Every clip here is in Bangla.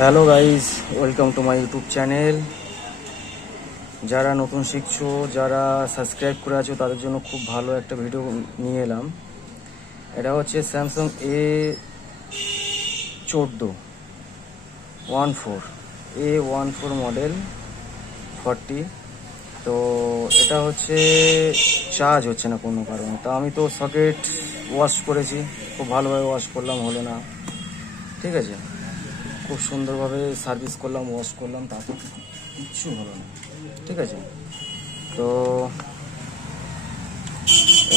Hello guys, welcome to my YouTube channel. যারা নতুন শিখছো, যারা সাবস্ক্রাইব করে আছো, তাদের জন্য খুব ভালো একটা ভিডিও নিয়ে এলাম। এটা হচ্ছে স্যামসাং A14 মডেল 40। তো এটা হচ্ছে চার্জ হচ্ছে না কোনো কারণে। তো আমি তো সকেট ওয়াশ করেছি, খুব ভালোভাবে ওয়াশ করলাম, হলো না। ঠিক আছে, খুব সুন্দরভাবে সার্ভিস করলাম, ওয়াশ করলাম, তারপর কিচ্ছু হলো না। ঠিক আছে, তো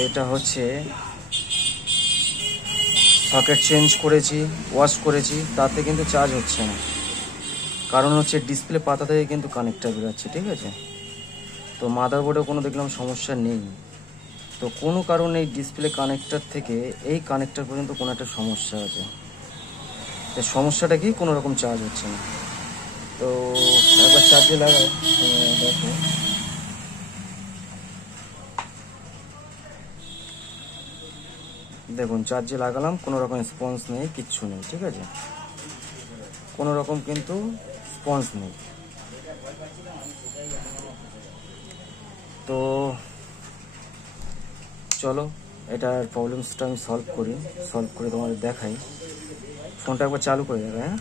এটা হচ্ছে সকেট চেঞ্জ করেছি, ওয়াশ করেছি, তাতে কিন্তু চার্জ হচ্ছে না। কারণ হচ্ছে ডিসপ্লে পাতা থেকে কিন্তু কানেক্টার বেরোচ্ছে। ঠিক আছে, তো মাদারবোর্ডে কোনো দেখলাম সমস্যা নেই। তো কোনো কারণে এই ডিসপ্লে কানেক্টার থেকে এই কানেক্টার পর্যন্ত কোনো একটা সমস্যা আছে। তো সমস্যাটা কি, কোনো রকম চার্জ হচ্ছে না। তো একবার চার্জে লাগাই, দেখো। দেখুন, চার্জে লাগালাম, কোনো রকম রেসপন্স নেই, কিচ্ছু নেই। ঠিক আছে, কোনো রকম কিন্তু রেসপন্স নেই। তো চলো এটার প্রবলেমসটা আমি সলভ করে তোমাদের দেখাই। ফোনটা একবার চালু করে দেবে। হ্যাঁ,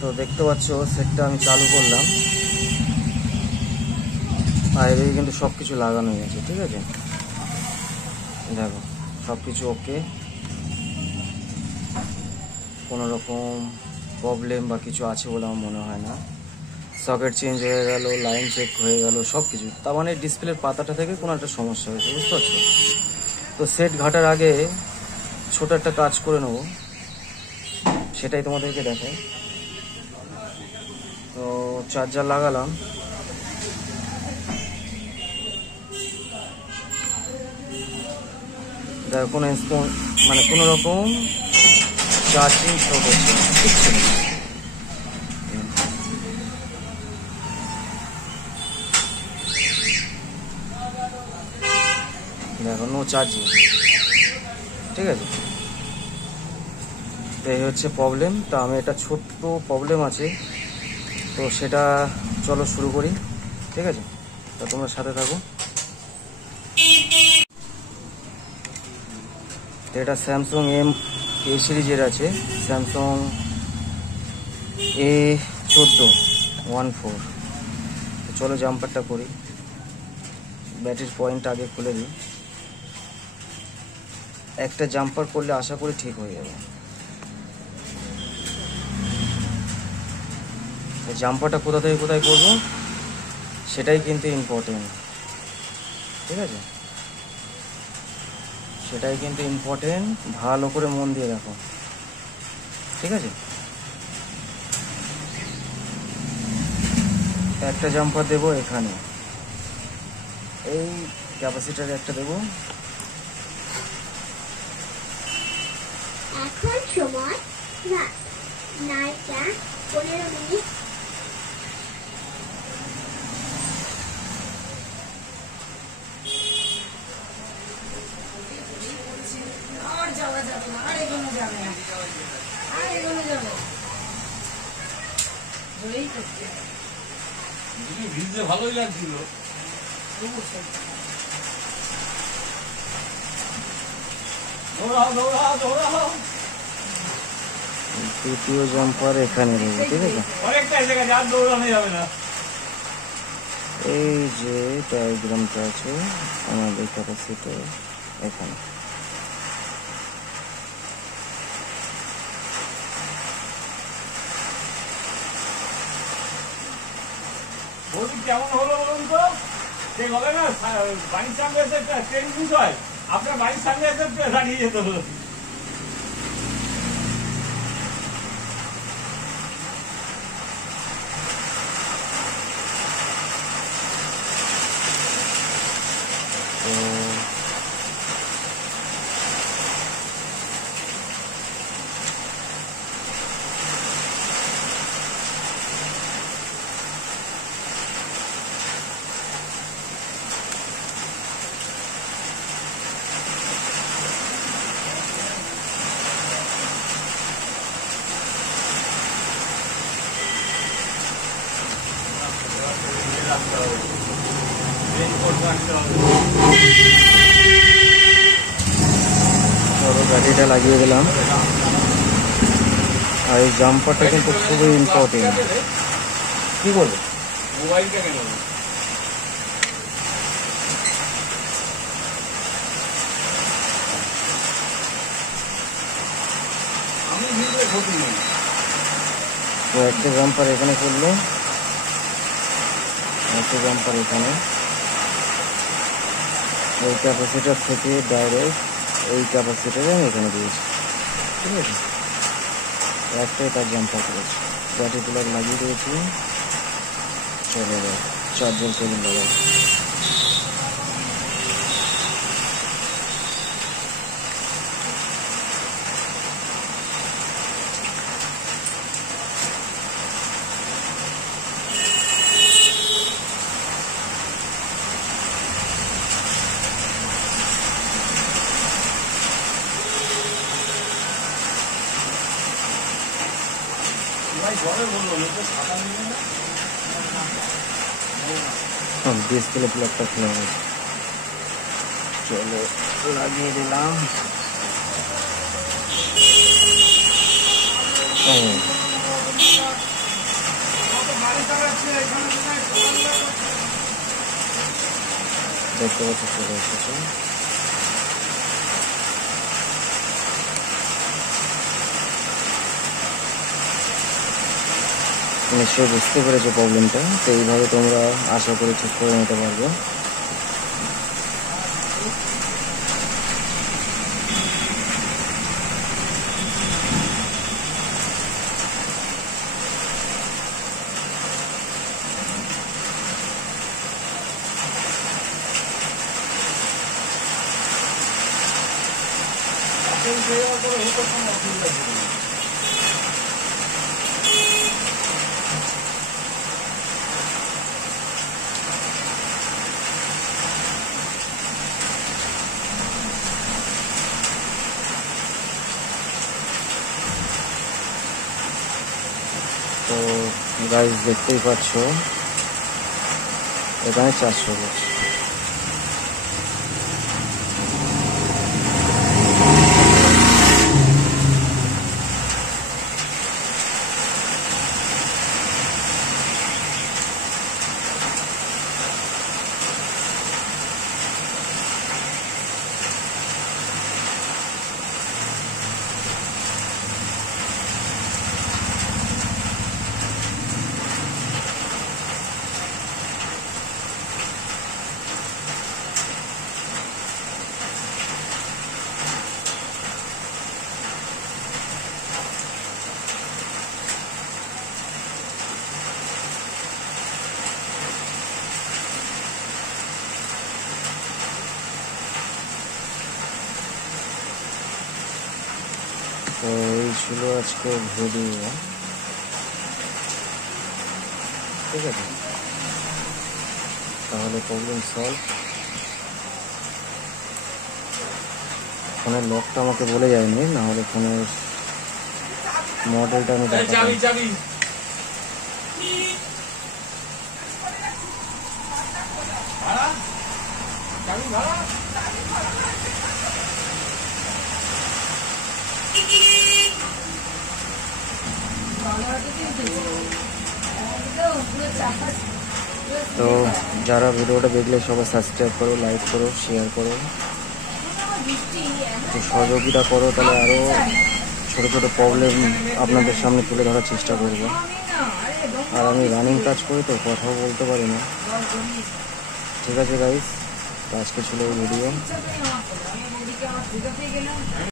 তো দেখতে পাচ্ছ সেটটা আমি চালু করলাম, আর এদিকে কিন্তু সব কিছু লাগানো হয়েছে। ঠিক আছে, দেখো সব কিছু ওকে, কোনো রকম প্রবলেম বা কিছু আছে বলে আমার মনে হয় না। সকেট চেঞ্জ হয়ে গেল, লাইন চেক হয়ে গেল, সব কিছু। তার মানে ডিসপ্লের পাতাটা থেকে কোনো একটা সমস্যা হয়েছে, বুঝতে পারছো? তো সেট ঘাটার আগে ছোট একটা কাজ করে নেবো, সেটাই তোমাদেরকে দেখাই। তো চার্জার লাগালাম, দেখো কোনো মানে কোনো রকম চার্জিং শো করছে না, কিচ্ছু নেই। দেখো নো চার্জিং। ঠিক আছে, তো এই হচ্ছে প্রবলেম। তো আমি এটা ছোট্ট প্রবলেম আছে, তো সেটা চলো শুরু করি। ঠিক আছে, তো তোমরা সাথে থাকো। তো এটা স্যামসাং এ সিরিজের আছে, স্যামসাং A14। চলো জাম্পারটা করি, ব্যাটারির পয়েন্ট আগে খুলে দিই। একটা জাম্পার করলে আশা করি ঠিক হয়ে যাবে। জাম্পারটা কোথা থেকে কোথায় করবো সেটাই কিন্তু ইম্পর্টেন্ট। ঠিক আছে, সেটাই কিন্তু ইম্পর্টেন্ট, ভালো করে মন দিয়ে দেখো। ঠিক আছে, একটা জাম্পার দেবো এখানে, এই ক্যাপাসিটারে একটা দেবো। এখন সময় রাত 9:15। আর যাওয়া যাবে না, আর এগোনো যাবে না, আর এগোনো যাবে ধরেই করছে। ভিজতে ভালোই লাগছিল। দৌড়াও দৌড়াও দৌড়াও। দ্বিতীয় জাম্পার এখানে দেবো। ঠিক আছে, অনেকটা জায়গা আর দৌড়ানো যাবে না। এই যে ডায়াগ্রামটা আছে আমাদের ক্যাপাসিটার এখানে। কেমন হলো বলুন তো? সে বলে না বাড়ির সামনে এসে ট্রেন মিস হয়, আপনার বাড়ির সামনে এসে দাঁড়িয়ে যেতে হলো। তো চলো ব্যাটারিটা লাগিয়ে দিলাম। আর এই জাম্পারটা কিন্তু খুবই ইম্পর্টেন্ট। কি করবে? মোবাইলটা কেন? আমি ভিডিও ক্ষতি নেই। তো একটা জাম্পার এখানে করলো, একটা জাম্পার এখানে। এই ক্যাপাসিটার থেকে ডাইরেক্ট এই ক্যাপাসিটারে আমি এখানে দিয়েছি, ঠিক আছে। একটাই তার জাম্পার করেছি, ব্যাটারি প্লাগ লাগিয়ে দিয়েছি। চলে এবার চার্জার কেবল লাগাই। ভাই ঘরে বললো লোকে ছাতা নিয়ে না। ডিসপ্লে প্লাগটা খোলা হয়েছে। চলো লাগিয়ে দিলাম। দেখতে পাচ্ছি চলে এসেছে। নিশ্চয়ই বুঝতে পেরেছো প্রবলেমটা। তো এইভাবে তোমরা আশা করি ঠিক করে নিতে পারবে। তো গাইস দেখতেই পাচ্ছ এখানে 400 গেছে। তো এই ছিল আজকে ভিডিও, ঠিক আছে। তাহলে প্রবলেম সলভ। ফোনের লকটা আমাকে বলে যায়নি, না হলে ফোনের মডেলটা আমি দেখাতাম। চাবি চাবি ভাড়া, চাবি ভাড়া। তো যারা ভিডিওটা দেখলে সবাই সাবস্ক্রাইব করো, লাইক করো, শেয়ার করো, একটু সহযোগিতা করো। তাহলে আরও ছোটো ছোটো প্রবলেম আপনাদের সামনে তুলে ধরার চেষ্টা করবো। আর আমি রানিং কাজ করি তো কথাও বলতে পারি না। ঠিক আছে গাইস, আজকে ছিল এই ভিডিও। ইচ্ছা তো আমার করো, আমি ওদিকে আমার পূজাতেই গেলাম।